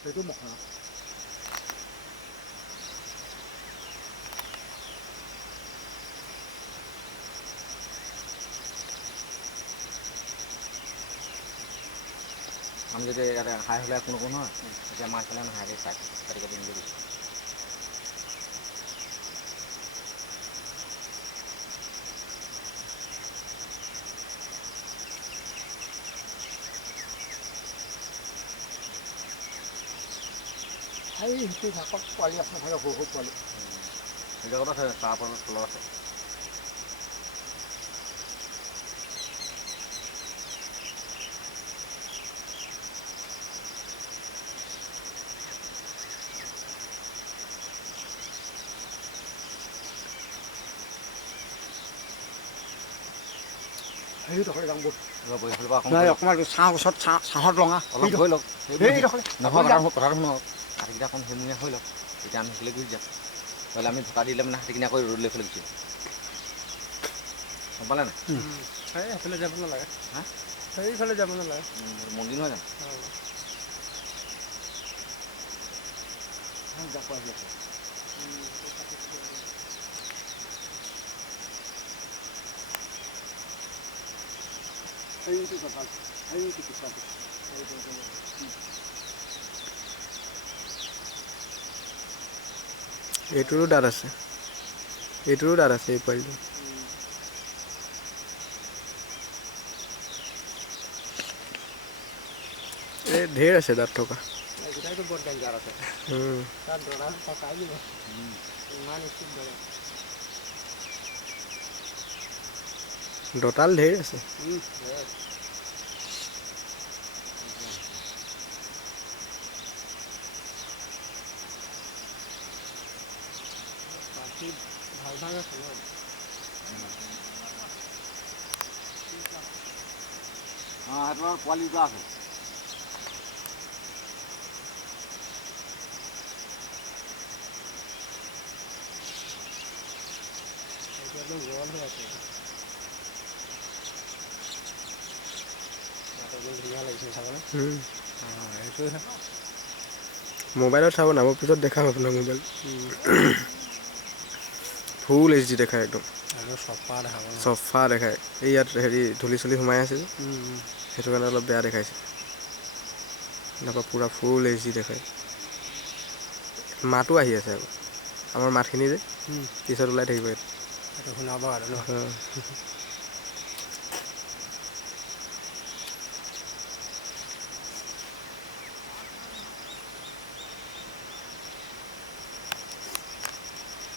সেইটো মখনা আমি যদি ইয়াতে হাই হলে কোনো কোনো নহয় এতিয়া মাছ পেলাই নাহাগে কাটি কাটি নিজে গুচি এই সেইটো ঢাকত পোৱালি আছে থাকে সৰু সৰু পোৱালি এই জগত আছে তাৰ পৰা তলত আছে সেইটো ধৰে যাম ব'ল নাই অকণমান চাওঁ ওচৰত চাহত লঙা অলপ হৈ লওক নহয় যাম কথাটো শুনক হাতীকেইটা অকণ হেমুঙীয়া হৈ লওক তেতিয়া আমি সেইফালে গুচি যাম নহ'লে আমি ঢকা দিলে মানে হাতীখিনি আকৌ ৰ'দ লৈ পেলাই গুচি যাম গম পালে নাই সেইফালে যাব নালাগে হা সেইফালে যাব নালাগে মন্দিৰ নহয় জানো জাকো আহি আছে সেইটো কথা সেইটো পিছাটো এইটোৰো দাঁত আছে এইটোৰো দাঁত আছে এই পোৱালিটো এই ঢেৰ আছে দাঁত থকা এইকেইটাইতো বৰ ডেঞ্জাৰ আছে তাত দৰা পকাই দিব ইমান স্পীড ধৰে দঁতাল ঢেৰ আছে পাখি ভাল ভাগ আছে ন সিহঁতৰ পোৱালি দুটা আছে এইটো একদম গৰম হৈ আছে একদম ধুনীয়া লাগিছে চাবলৈ সেইটোৱে মোবাইলত চাব না মই পিছত দেখাম আপোনাক মোবাইল ফুল এইচ ডি দেখায় একদম চফা দেখাব ন চফা দেখায় এই ইয়াত হেৰি ধূলি চুলি সোমাই আছে যে সেইটো কাৰণে অলপ বেয়া দেখাইছে এনেকুৱা পূৰা ফুল এইচ ডি দেখায় মাতো আহি আছে আকৌ আমাৰ মাতখিনি যে পিছত ওলাই থাকিব সেইটো শুনাব আৰু ন